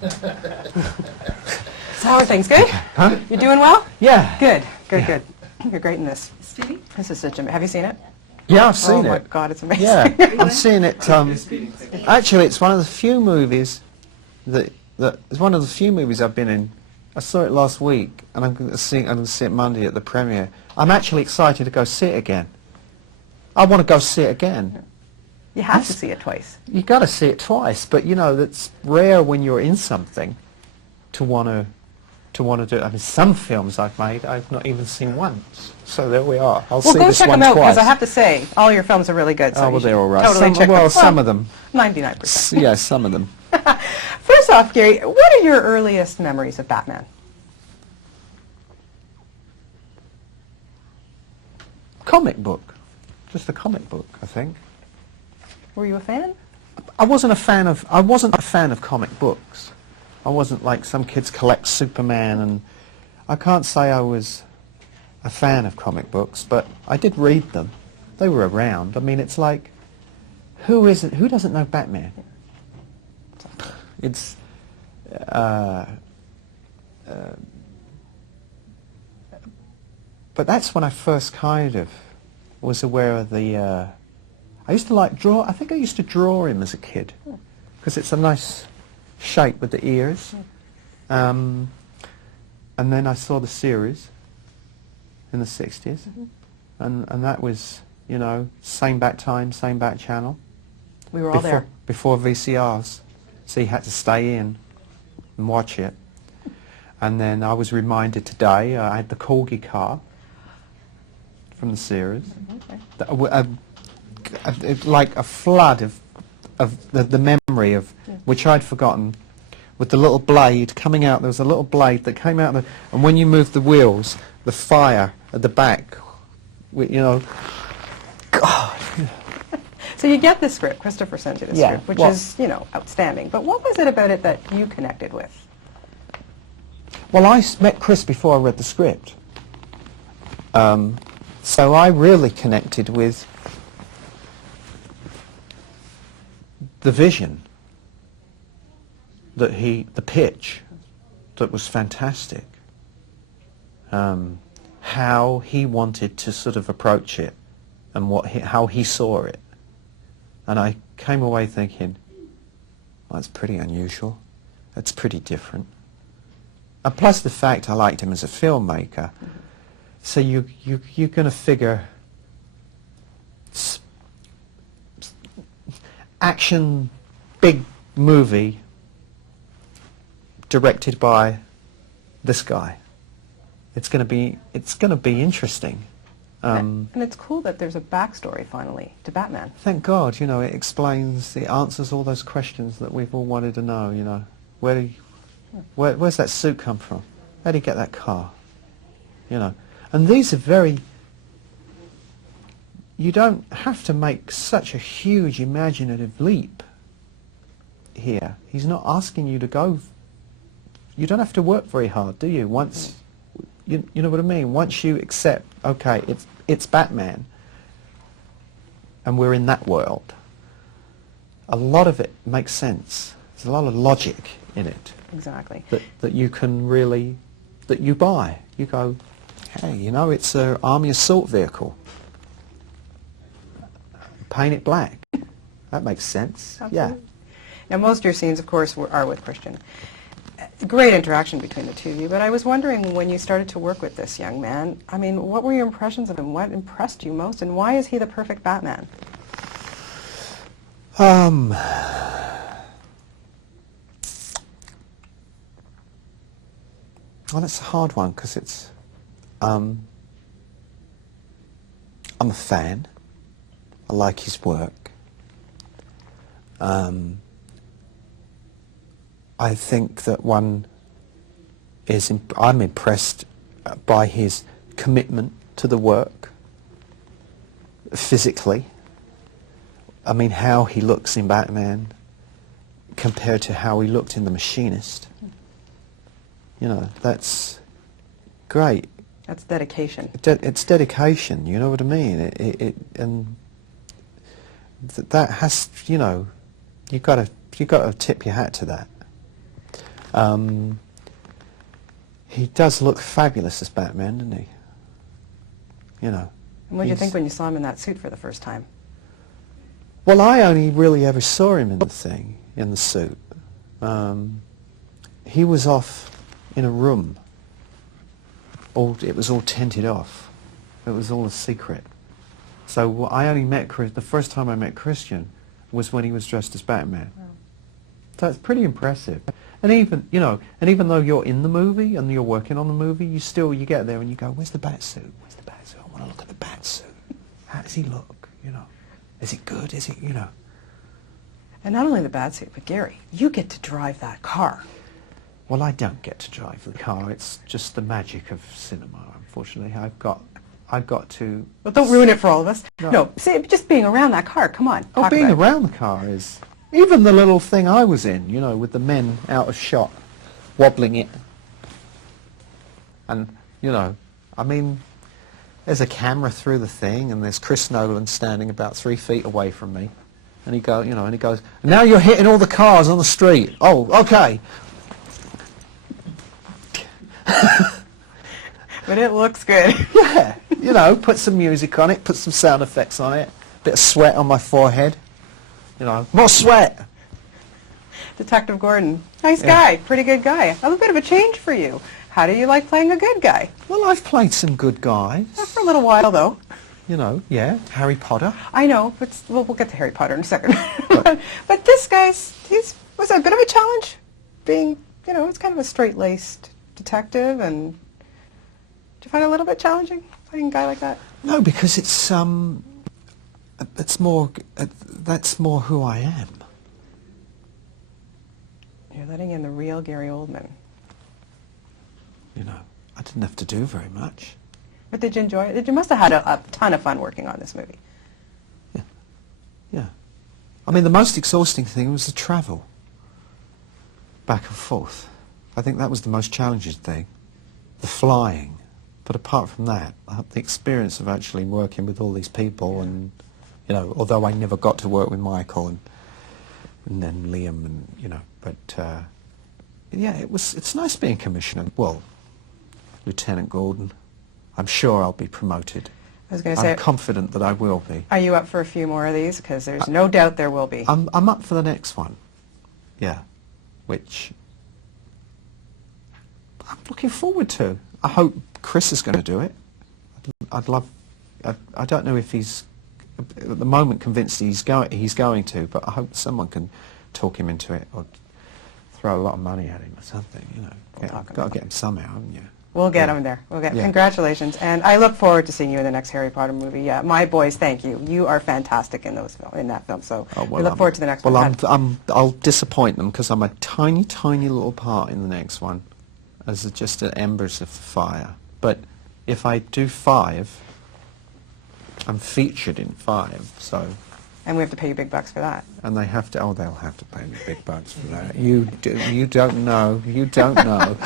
So how are things? Good? Huh? You doing well? Yeah. Good, good, good. You're great in this. Stevie? This is such a... Have you seen it? Yeah, I've seen it. Oh my God, it's amazing. Yeah, I'm seeing it. Actually, it's one of the few movies it's one of the few movies I've been in. I saw it last week, and I'm going to see it Monday at the premiere. I'm actually excited to go see it again. I want to go see it again. You have to see it twice. You got to see it twice, but you know that's rare when you're in something to want to do it. I mean, some films I've made I've not even seen once. So there we are. I'll see Well, go this check one them out, twice. because I have to say, all your films are really good. So Oh, well, they're all right. Totally check them. Some of them. 99%. Yeah, some of them. First off, Gary, what are your earliest memories of Batman? Comic book. Just a comic book, I think. Were you a fan? I wasn't a fan of comic books. I wasn't like some kids collect Superman, and I can't say I was a fan of comic books, but I did read them. They were around. I mean, it's like, who doesn't know Batman? It's but that's when I first kind of was aware of the I used to I think I used to draw him as a kid, because it's a nice shape with the ears. And then I saw the series in the 60s, and that was, you know, same back time, same back channel. We were all there. Before VCRs, so you had to stay in and watch it. And then I was reminded today, I had the Corgi car from the series. Like a flood of the memory of, which I'd forgotten, with the little blade coming out. There was a little blade that came out, and when you moved the wheels, the fire at the back, you know, God. So you get the script, Christopher sent you the script, which is, you know, outstanding. But what was it about it that you connected with? Well, I met Chris before I read the script. So I really connected with the vision that the pitch that was fantastic. How he wanted to sort of approach it, and how he saw it. And I came away thinking, well, that's pretty unusual. That's pretty different. And plus the fact I liked him as a filmmaker. So you're going to figure action, big movie directed by this guy. It's going to be interesting. And it's cool that there's a backstory finally to Batman. Thank God, you know, it answers all those questions that we've all wanted to know. You know, where's that suit come from? How did he get that car? You know, and these are you don't have to make such a huge imaginative leap here. He's not asking you to go. You don't have to work very hard, do you? Once you know what I mean. Once you accept, okay, it's Batman, and we're in that world. A lot of it makes sense. There's a lot of logic in it. Exactly. That you can really, that you buy. You go, hey, you know, it's an army assault vehicle. Paint it black. That makes sense. Absolutely. Yeah. Now, most of your scenes, of course, are with Christian. Great interaction between the two of you, but I was wondering, when you started to work with this young man, I mean, what were your impressions of him? What impressed you most, and why is he the perfect Batman? Well, it's a hard one, because it's, I'm a fan. I like his work. I think that I'm impressed by his commitment to the work, physically. I mean, how he looks in Batman compared to how he looked in The Machinist. You know, that's great. That's dedication. It's dedication, you know what I mean? And that has, you know, you've got to tip your hat to that. He does look fabulous as Batman, doesn't he? You know. And what did you think when you saw him in that suit for the first time? Well, I only really ever saw him in the suit. He was off in a room. It was all tented off. It was all a secret. So I only met the first time I met Christian was when he was dressed as Batman. Wow. So it's pretty impressive. And even though you're in the movie and you're working on the movie, you get there and you go, where's the bat suit? Where's the bat suit? I want to look at the bat suit. How does he look? You know, is it good? Is it, you know? And not only the bat suit, but Gary, you get to drive that car. Well, I don't get to drive the car. It's just the magic of cinema, unfortunately. I've got to... Well, don't ruin it for all of us. No. No, see, just being around that car, come on. Oh, being around the car is... Even the little thing I was in, you know, with the men out of shot, wobbling it. And, you know, I mean, there's a camera through the thing, and there's Chris Nolan standing about 3 feet away from me. And he goes, now you're hitting all the cars on the street. Oh, okay. But it looks good. Yeah, you know, put some music on it, put some sound effects on it, bit of sweat on my forehead, you know, more sweat. Detective Gordon, nice guy, pretty good guy. A little bit of a change for you. How do you like playing a good guy? Well, I've played some good guys. Not for a little while, though. You know, yeah, Harry Potter. I know, but we'll get to Harry Potter in a second. But this guy's, was a bit of a challenge, being, you know, it's kind of a straight-laced detective, and did you find it a little bit challenging playing a guy like that? No, because it's more, that's more who I am. You're letting in the real Gary Oldman. You know, I didn't have to do very much. But did you enjoy it? You must have had a ton of fun working on this movie. Yeah, yeah. I mean, the most exhausting thing was the travel, back and forth. I think that was the most challenging thing, the flying. But apart from that, the experience of actually working with all these people, and, you know, although I never got to work with Michael and then Liam, and, you know, but yeah, it's nice being commissioner. Well, Lieutenant Gordon. I'm sure I'll be promoted. I was going to say, I'm confident that I will be. Are you up for a few more of these? Because there's no doubt there will be. I'm up for the next one. Yeah, which I'm looking forward to. I hope Chris is going to do it. I'd love. I don't know if he's at the moment convinced he's going to, but I hope someone can talk him into it or throw a lot of money at him or something. You know, got to get him somehow, haven't you? We'll get him there. Congratulations, and I look forward to seeing you in the next Harry Potter movie. Yeah, my boys, thank you. You are fantastic in that film. So we look forward to the next one. Well, I'll disappoint them because I'm a tiny, tiny little part in the next one, as just an embers of fire. But if I do 5, I'm featured in 5. So. And we have to pay you big bucks for that. And they have to. Oh, they'll have to pay me big bucks for that. You don't know. You don't know.